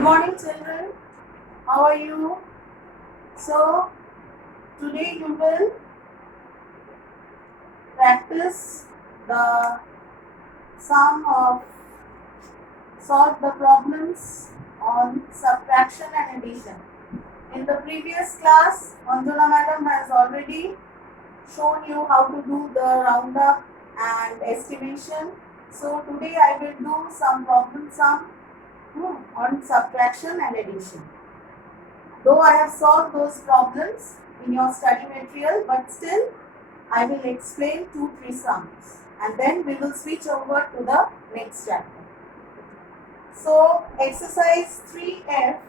Good morning, children. How are you? So, today you will practice the sum of solve the problems on subtraction and addition. In the previous class, Manjula madam has already shown you how to do the roundup and estimation. So, today I will do some problem sum on subtraction and addition. Though I have solved those problems in your study material, but still I will explain 2-3 sums and then we will switch over to the next chapter. So, exercise 3F.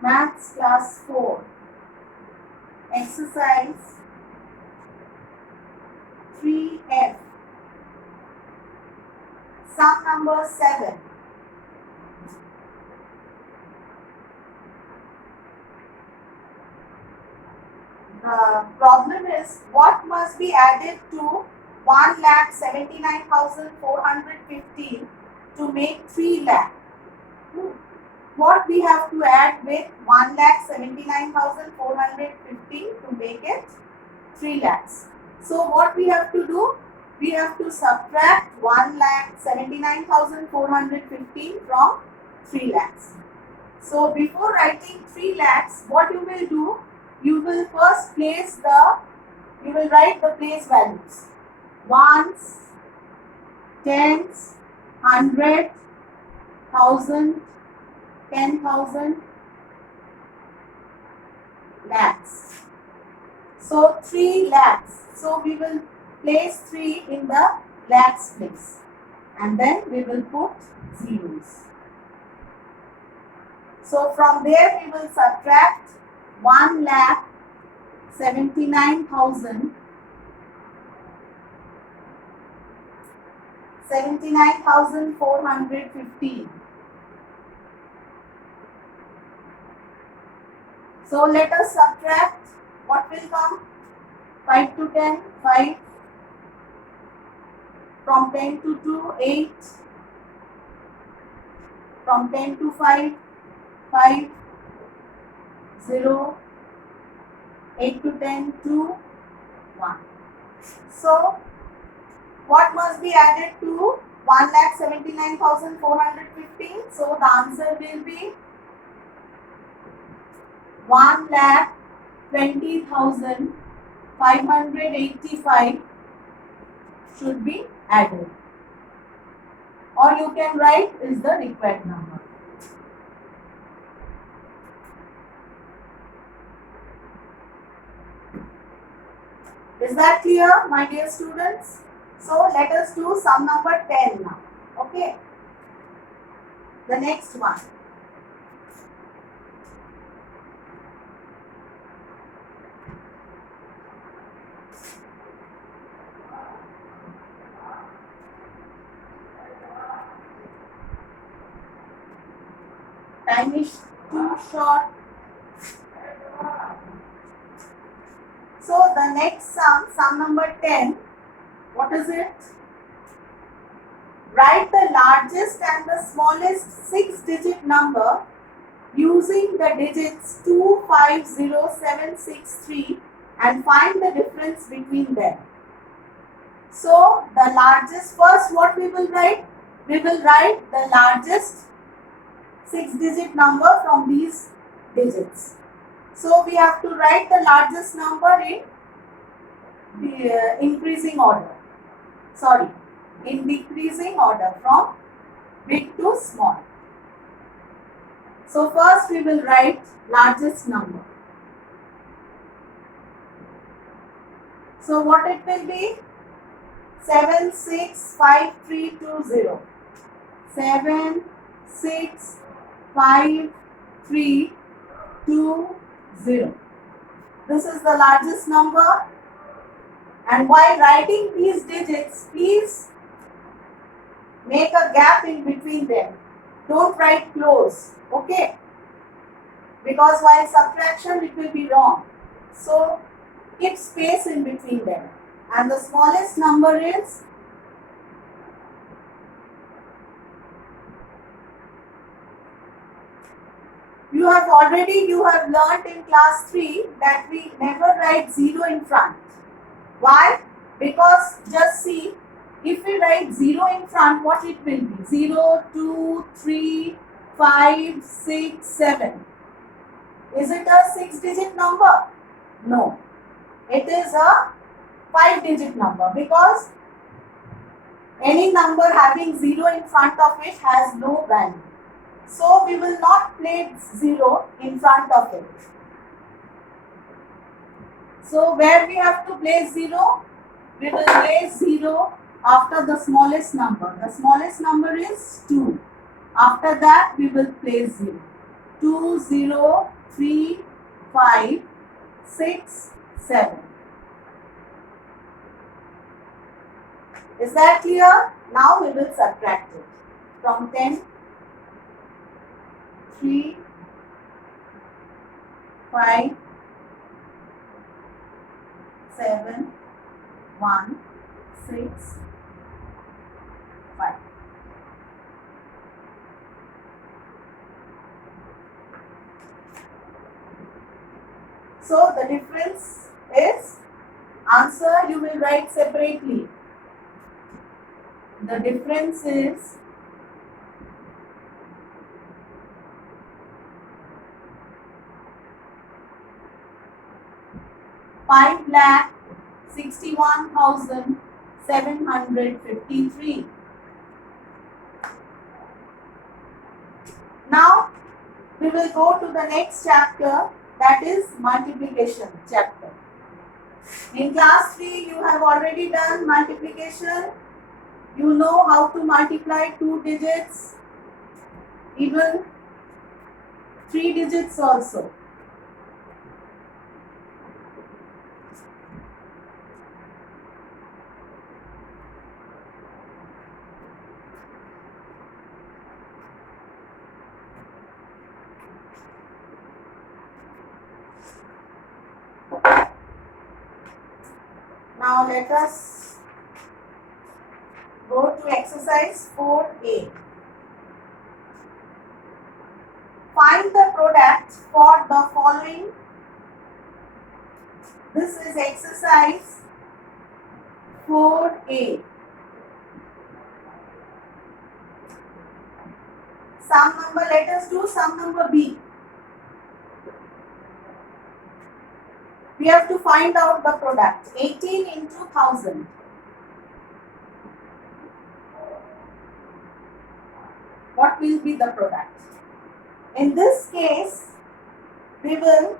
Maths class 4. Exercise 3F. Sum number 7. The problem is what must be added to 1,79,415 to make 3 lakh. What we have to add with 1,79,415 to make it 3 lakhs. So what we have to do? We have to subtract 1,79,415 from 3 lakhs. So before writing 3 lakhs, what you will do? You will first you will write the place values. Ones, tens, 100, 1,000, 10,000, lakhs. So 3 lakhs. So we will place 3 in the lakhs place and then we will put zeros. So from there we will subtract 1,79,415. So let us subtract. What will come? 5 to 10, 5. From 10 to 2, 8. From 10 to 5, 5. 0. 8 to 10, 2, 1. So, what must be added to 1,79,415? So, the answer will be 1,20,585 should be added. Or you can write is the required number. Is that clear, my dear students? So, let us do sum number 10 now. Okay. The next one. Time is too short. So, the next sum number 10, what is it? Write the largest and the smallest 6-digit number using the digits 250763 and find the difference between them. So, the largest, first what we will write? We will write the largest 6-digit number from these digits. So, we have to write the largest number in increasing order. Sorry, in decreasing order from big to small. So, first we will write largest number. So, what it will be? 765320. 765320. This is the largest number. And while writing these digits, please make a gap in between them. Don't write close, okay? Because while subtraction, it will be wrong. So, keep space in between them. And the smallest number is you have learnt in class 3 that we never write 0 in front. Why? Because just see, if we write 0 in front, what it will be? 0, 2, 3, 5, 6, 7. Is it a 6-digit number? No. It is a 5-digit number because any number having 0 in front of it has no value. So we will not place 0 in front of it. So where we have to place 0? We will place 0 after the smallest number. The smallest number is 2. After that we will place 0. 2, 0, 3, 5, 6, 7. Is that clear? Now we will subtract it. From 10, 3, 5, 7, 1, 6, 5. So the difference is, answer you will write separately. The difference is 5,61,753. Now we will go to the next chapter, that is multiplication chapter. In class 3 you have already done multiplication. You know how to multiply 2 digits, even 3 digits also. Now let us go to exercise 4A. Find the product for the following. This is exercise 4A. Sum number, let us do sum number B. We have to find out the product. 18 into 1000. What will be the product? In this case, we will,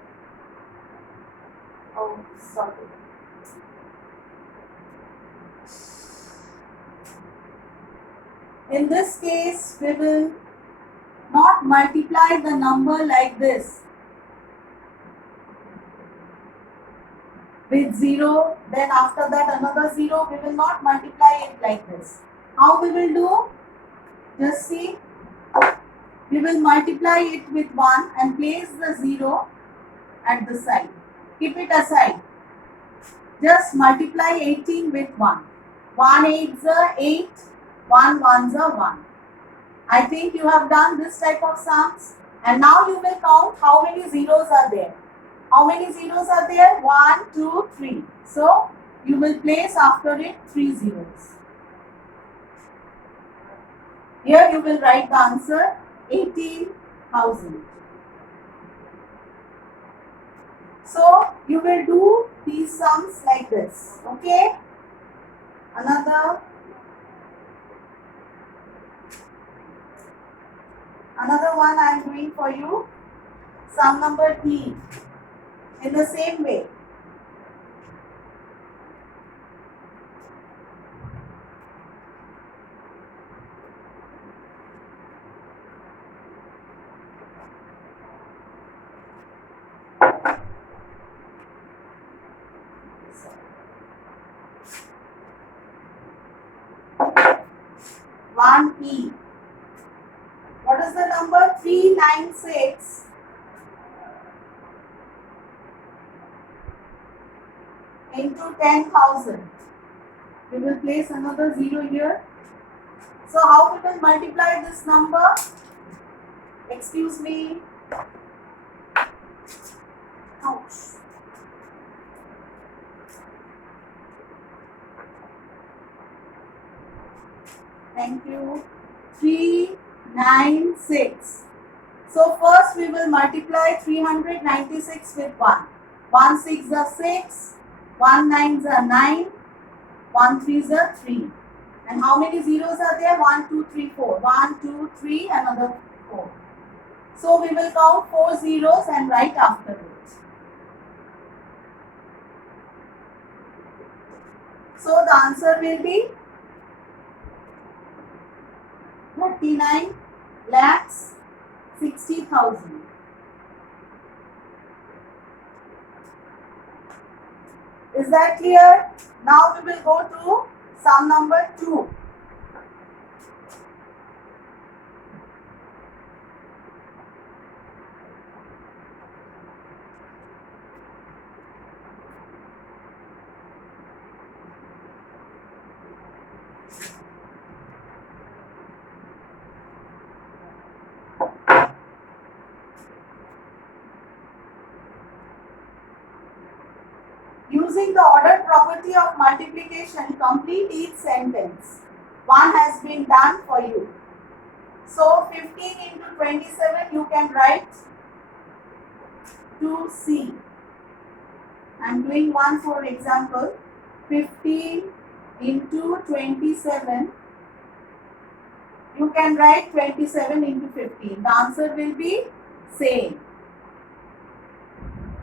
in this case, we will not multiply the number like this with 0, then after that another 0. We will not multiply it like this. How we will do? Just see. We will multiply it with 1 and place the 0 at the side. Keep it aside. Just multiply 18 with 1. 1 8s are 8, 1 1s are 1. I think you have done this type of sums. And now you will count how many zeros are there. How many zeros are there? 1, 2, 3. So you will place after it 3 zeros. Here you will write the answer 18,000. So you will do these sums like this. Okay? Another one I am doing for you. Sum number E. In the same way. One E. What is the number? 396. into 10,000. We will place another 0 here. So how we will multiply this number? Excuse me. Ouch. Thank you. 396. So first we will multiply 396 with 1. 1 6 are 6, 1 9 are 9, 1 3 are 3. And how many zeros are there? 1, 2, 3, 4. 1, 2, 3, another 4. So we will count 4 zeros and write after it. So the answer will be 39 lakhs 60,000. Is that clear? Now we will go to sum number 2. Using the ordered property of multiplication, complete each sentence. One has been done for you. So 15 into 27 you can write 2C. I am doing one for example. 15 into 27. You can write 27 into 15. The answer will be same.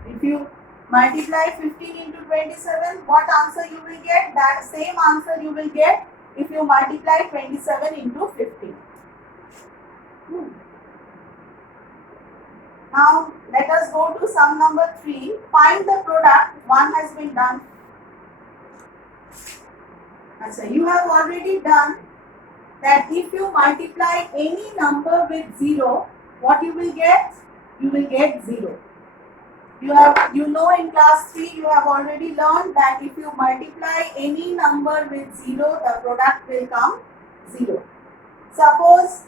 If you multiply 15 into 27, what answer you will get? That same answer you will get if you multiply 27 into 15. Now let us go to sum number 3. Find the product. One has been done. So you have already done that. If you multiply any number with 0, what you will get? You will get 0. You know in class 3 you have already learned that if you multiply any number with 0, the product will come 0. Suppose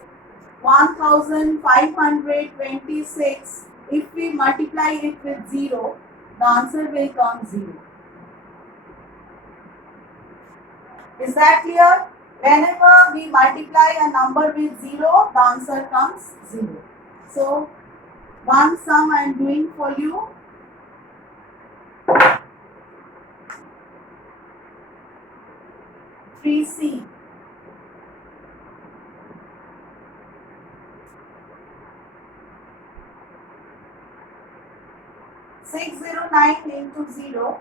1526, if we multiply it with 0, the answer will come 0. Is that clear? Whenever we multiply a number with 0, the answer comes 0. So, one sum I am doing for you. C. Six 609 into 0.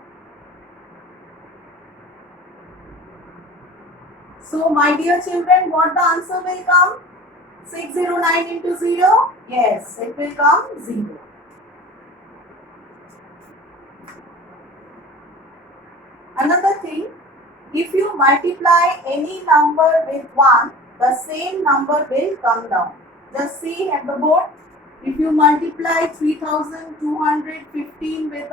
So, my dear children, what the answer will come? 609 into 0? Yes, it will come 0. Another thing, if you multiply any number with 1, the same number will come down. Just see at the board. If you multiply 3215 with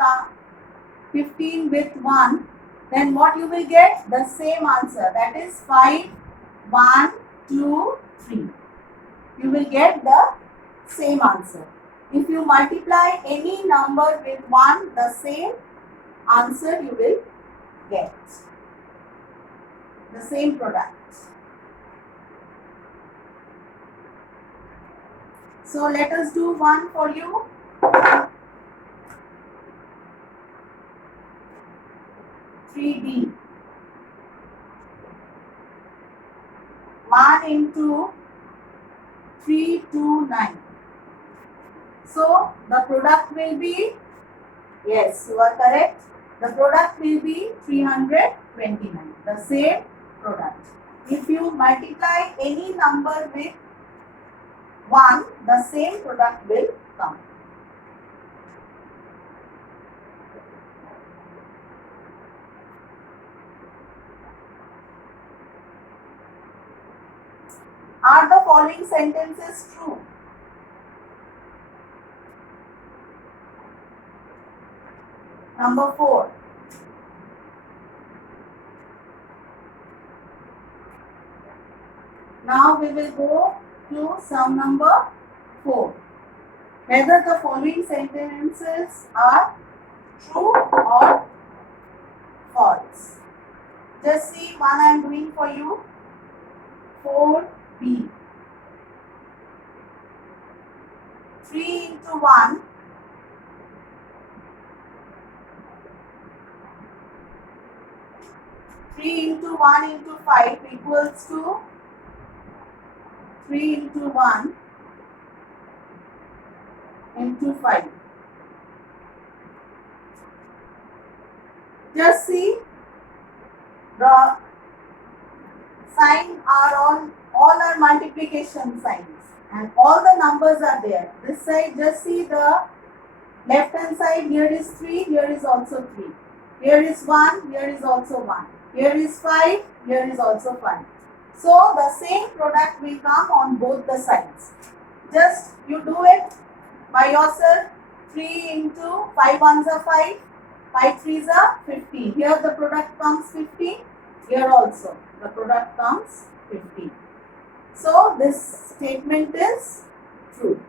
15 with 1, then what you will get? The same answer. That is 5, 1, 2, 3. You will get the same answer. If you multiply any number with 1, the same answer you will get. The same product. So let us do one for you. D. 1 into 329. So the product will be, yes, you are correct. The product will be 329. The same product. If you multiply any number with 1, the same product will come. Are the following sentences true? Number 4. Now we will go to sum number 4. Whether the following sentences are true or false. Just see one I am doing for you. 4b. 3 into 1 3 into 1 into 5 equals to 3 into 1 into 5. Just see, the sign are on, all are multiplication signs and all the numbers are there. This side, just see the left hand side, here is 3, here is also 3. Here is 1, here is also 1. Here is 5, here is also 5. So the same product will come on both the sides. Just you do it by yourself. 3 into 5 ones are 5, 5 threes are 15. Here the product comes 15. Here also the product comes 15. So this statement is true.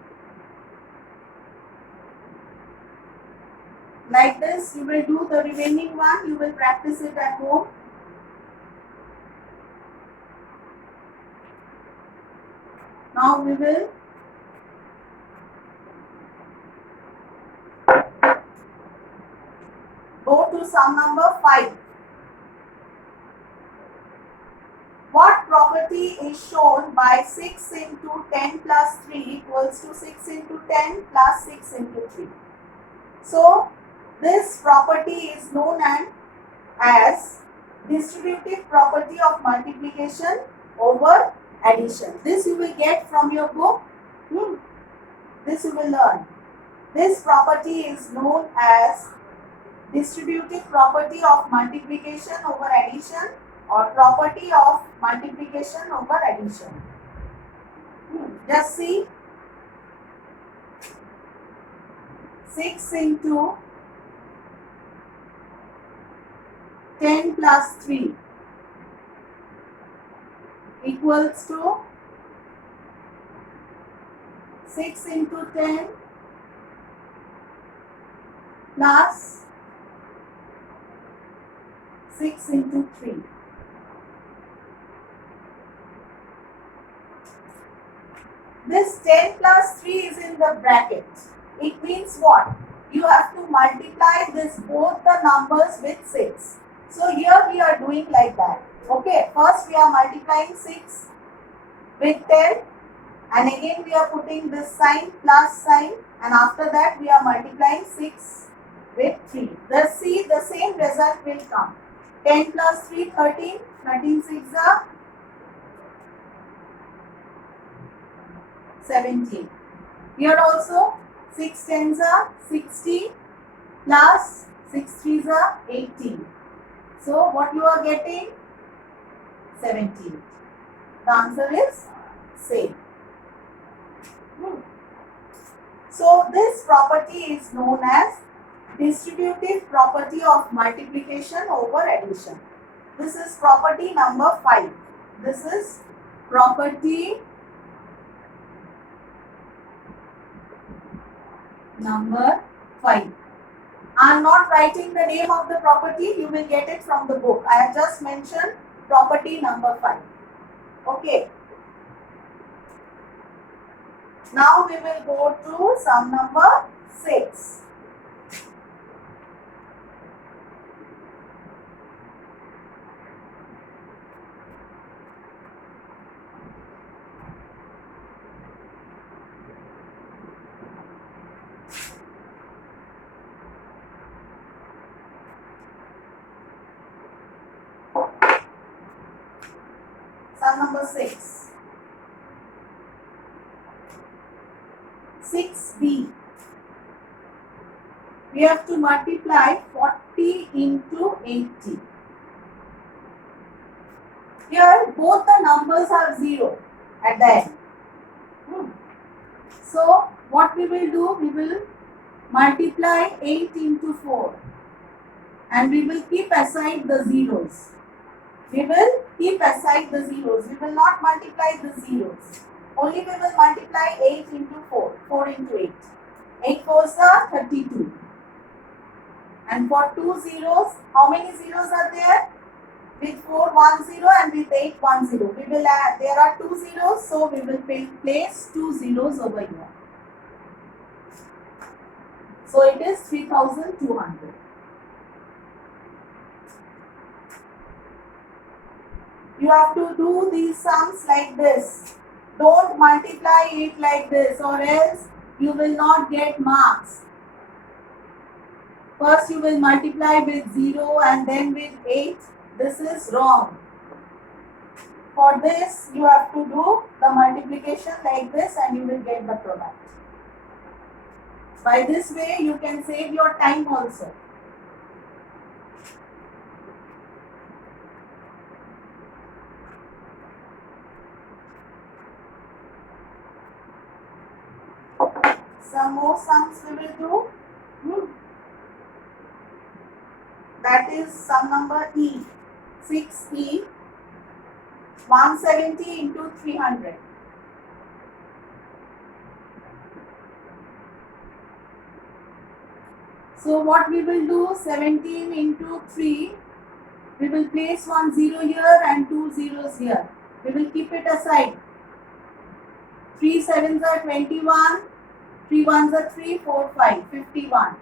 Like this, you will do the remaining one. You will practice it at home. Now we will go to sum number 5. What property is shown by 6 into 10 plus 3 equals to 6 into 10 plus 6 into 3? So, this property is known as distributive property of multiplication over addition. This you will get from your book. This you will learn. This property is known as distributive property of multiplication over addition or property of multiplication over addition. Just see, 6 into 10 plus 3 equals to 6 into 10 plus 6 into 3. This 10 plus 3 is in the bracket. It means what? You have to multiply this both the numbers with 6. So here we are doing like that. Okay, first we are multiplying 6 with 10 and again we are putting this sign plus sign and after that we are multiplying 6 with 3. Thus see, the same result will come. 10 plus 3, 13, 13 6 are 17. Here also 6 10s are 60 plus 6 3s are 18. So what you are getting? 17. The answer is same. So this property is known as distributive property of multiplication over addition. This is property number 5. This is property number 5. I am not writing the name of the property. You will get it from the book. I have just mentioned property number 5. Okay. Now we will go to sum number 6. Sum number 6. 6b. We have to multiply 40 into 80. Here both the numbers are 0 at the end. So what we will do? We will multiply 8 into 4 and we will keep aside the zeros. We will keep aside the zeros. We will not multiply the zeros. Only we will multiply 8 into 4. 4 into 8. 8 fours are 32. And for 2 zeros, how many zeros are there? With 4, 1 0 and with 8, 1 0. We will add, there are 2 zeros, so we will place 2 zeros over here. So it is 3200. You have to do these sums like this. Don't multiply it like this, or else you will not get marks. First you will multiply with 0 and then with 8. This is wrong. For this you have to do the multiplication like this and you will get the product. By this way you can save your time also. Some more sums we will do. That is sum number E. 6E. 170 into 300. So what we will do, 17 into 3, we will place 1 0 here and 2 zeros here. We will keep it aside. 3 sevens are 21, 3 ones are 3, 4, 5, 51.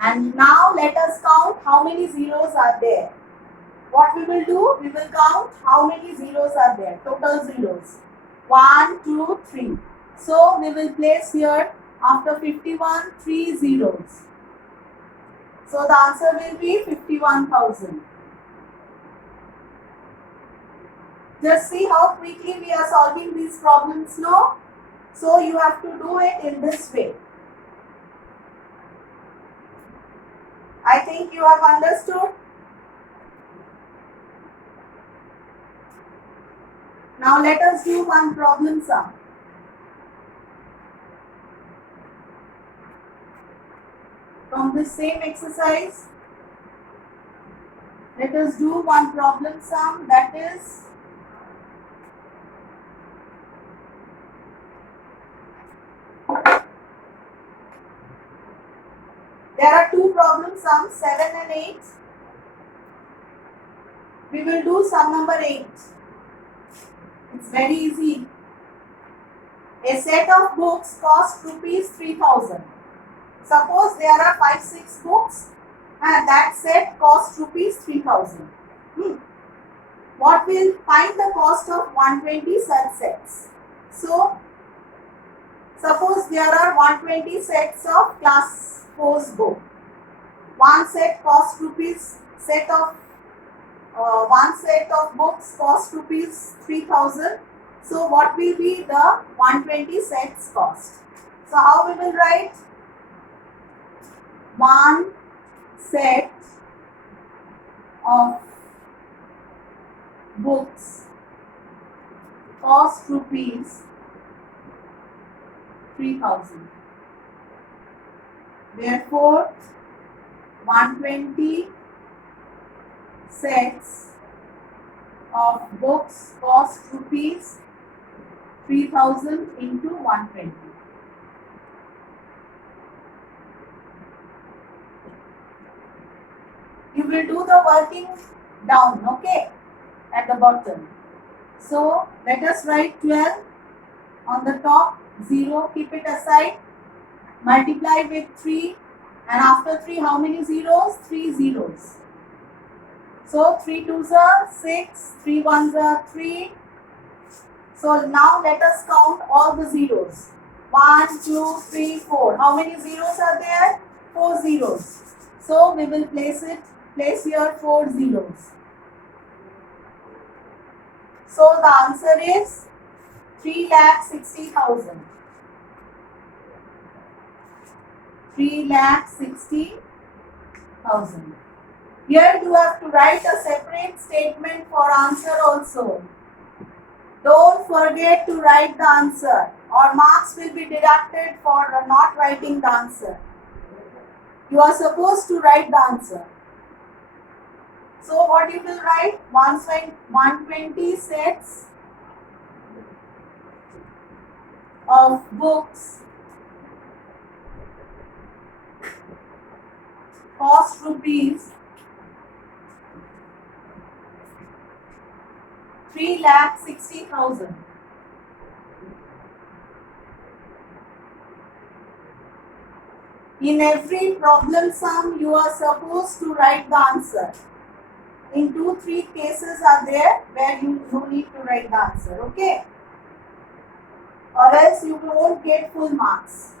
And now let us count how many zeros are there. What we will do, we will count how many zeros are there, total zeros. 1, 2, 3. So we will place here after 51, 3 zeros. So the answer will be 51,000. Just see how quickly we are solving these problems now. So you have to do it in this way. I think you have understood. Now let us do one problem sum. From the same exercise, let us do one problem sum, that is there are two problem sums, 7 and 8. We will do sum number 8. It's very easy. A set of books cost rupees 3000. Suppose there are 5-6 books and that set costs rupees 3000. What will find the cost of 120 such sets? So, suppose there are 120 sets of class 4's book. One set costs rupees, one set of books cost rupees 3000. So, what will be the 120 sets cost? So, how we will write? One set of books cost rupees 3000. Therefore, 120 sets of books cost rupees 3000 into 120. You will do the working down, okay, at the bottom. So, let us write 12 on the top, 0, keep it aside, multiply with 3, and after 3, how many zeros? 3 zeros. So, 3 2s are 6, 3 1s are 3. So, now let us count all the zeros. 1, 2, 3, 4. How many zeros are there? 4 zeros. So, we will place here 4 zeros. So, the answer is 3,60,000. 3,60,000. Here you have to write a separate statement for answer also. Don't forget to write the answer or marks will be deducted for not writing the answer. You are supposed to write the answer. So what you will write? 120 sets of books cost rupees 3,60,000. In every problem sum, you are supposed to write the answer. In 2-3 cases are there where you no need to write the answer, okay? Or else you won't get full marks.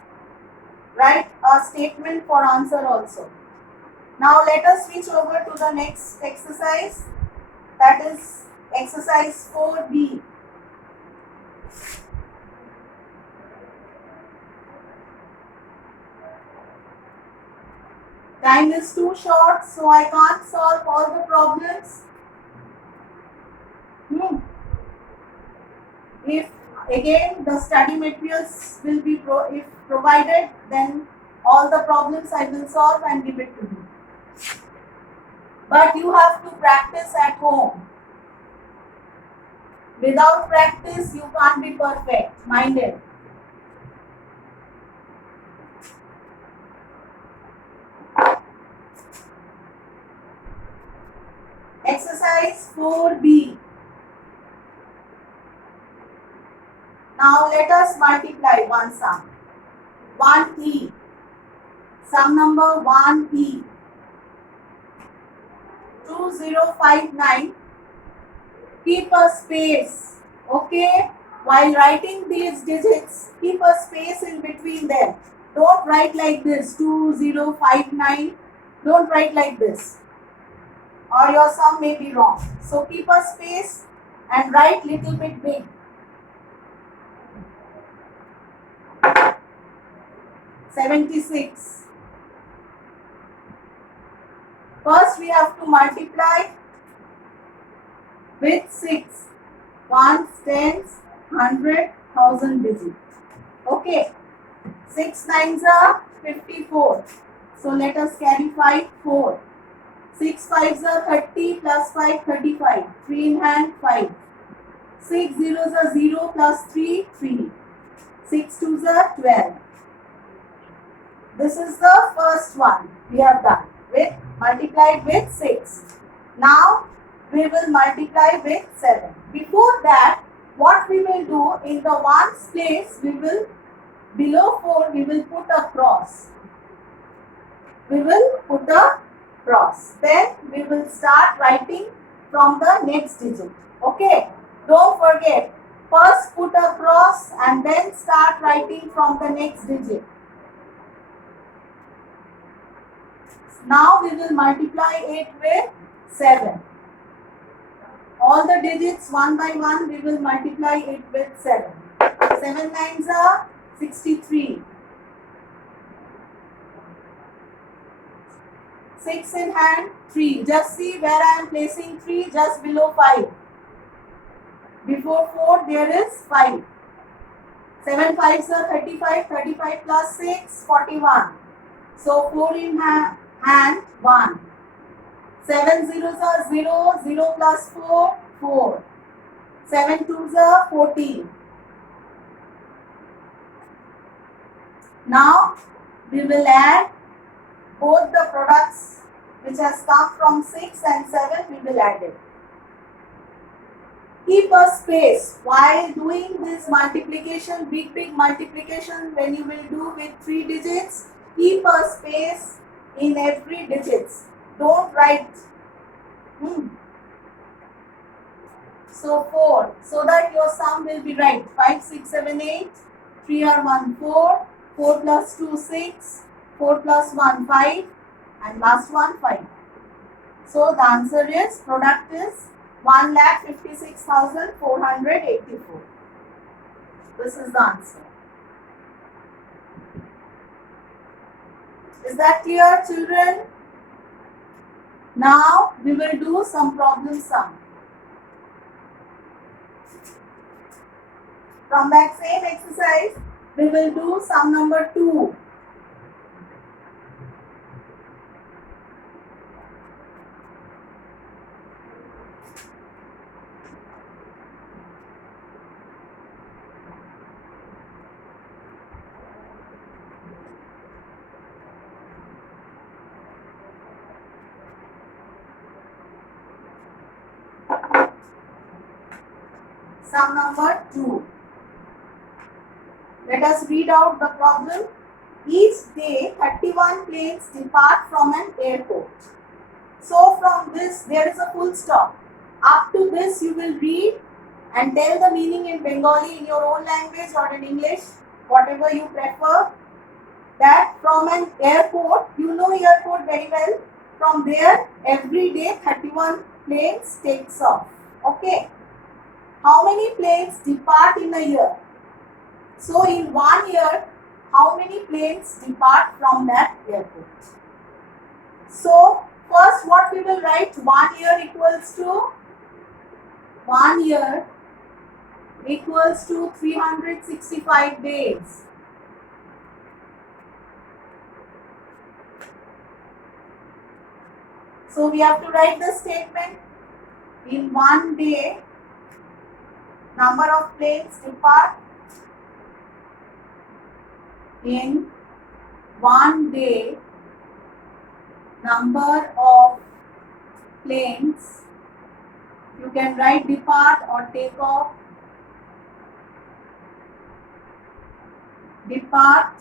Write a statement for answer also. Now let us switch over to the next exercise, that is exercise 4B. Time is too short, so I can't solve all the problems. If again the study materials will be if provided, then all the problems I will solve and give it to you. But you have to practice at home. Without practice, you can't be perfect, minded. Exercise 4B. Now let us multiply one sum. 1e. Sum number 1e. 2059. Keep a space. Okay? While writing these digits, keep a space in between them. Don't write like this. 2059. Don't write like this, or your sum may be wrong. So keep a space and write little bit big. 76. First we have to multiply with 6. Ones, tens, 100, 1000 digits. Okay. 6 nines are 54. So let us carry 5, 4. 6 fives are 30 plus 5, 35. 3 in hand, 5. 6 zeros are 0 plus 3, 3. 6 twos are 12. This is the first one we have done, with multiplied with 6. Now we will multiply with 7. Before that, what we will do, in the ones place, we will, below 4, we will put a cross. We will put a cross. Then we will start writing from the next digit. Okay. Don't forget, first put a cross and then start writing from the next digit. Now we will multiply it with 7. All the digits one by one we will multiply it with 7. 7 nines are 63. 6 in hand, 3. Just see where I am placing 3, just below 5. Before 4 there is 5. 7 fives are 35. 35 plus 6, 41. So 4 in hand, 1. 7 zeros are 0. 0 plus 4, 4. 7 twos are 14. Now we will add both the products which has come from 6 and 7, we will add it. Keep a space while doing this multiplication, big multiplication when you will do with 3 digits. Keep a space in every digits. Don't write. So 4, so that your sum will be right. 5, 6, 7, 8. 3 are 1, 4. 4 plus 2, 6. 4 plus 1, 5. And last one, 5. So the answer is, product is 1,56,484. This is the answer. Is that clear, children? Now we will do some problem sum. From that same exercise, we will do sum number 2. Sum number 2. Let us read out the problem. Each day 31 planes depart from an airport. So from this there is a full stop. Up to this you will read and tell the meaning in Bengali, in your own language or in English, whatever you prefer. That from an airport, you know airport very well, from there every day 31 planes takes off. Okay. How many planes depart in a year? So in 1 year, how many planes depart from that airport? So first what we will write, 1 year equals to 1 year equals to 365 days. So we have to write the statement. In 1 day, number of planes depart. In 1 day, number of planes, you can write depart or take off. Depart,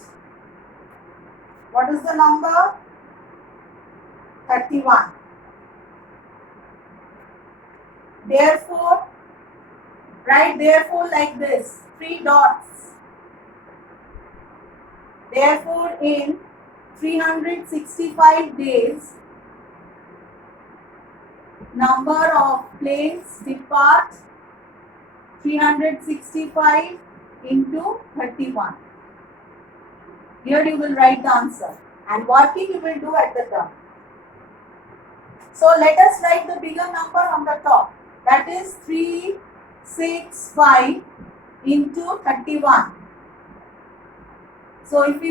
what is the number? 31. Therefore, write therefore like this, 3 dots. Therefore, in 365 days, number of planes depart 365 into 31. Here you will write the answer and working you will do at the top. So let us write the bigger number on the top. That is 365 into 31. So if we